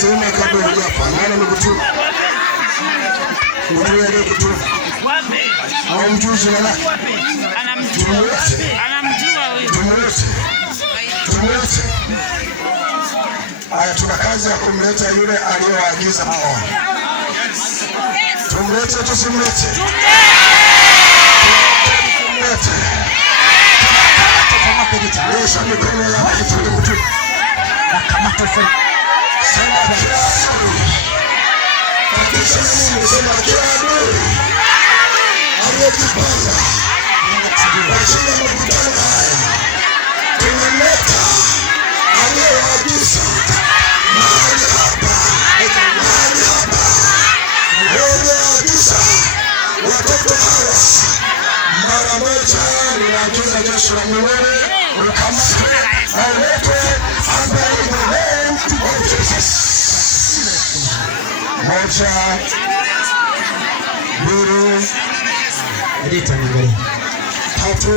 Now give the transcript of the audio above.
Sema kabla hujapa. Nani amekutuma? Ndio aliyekutuma. Au mjuzi na nani? Anamjua huyo. Tumlete. Haya, tuna kazi ya kumleta yule aliyowaagiza maombi. Tumlete tusimlete? Tumlete. Nyosha mikono ya mtu. Nakamata sana. Sema kila adui. Sema kila adui. Aliyejipanga. Wachina mkutano haya. Tumemleta. Aliyewaagiza. Mahali hapa. Aliyewaagiza. Watoto hawa. Mara moja ninaagiza jeshi la milele ukamate aletwe hapa in the name of Jesus. Moja, mbili, tatu,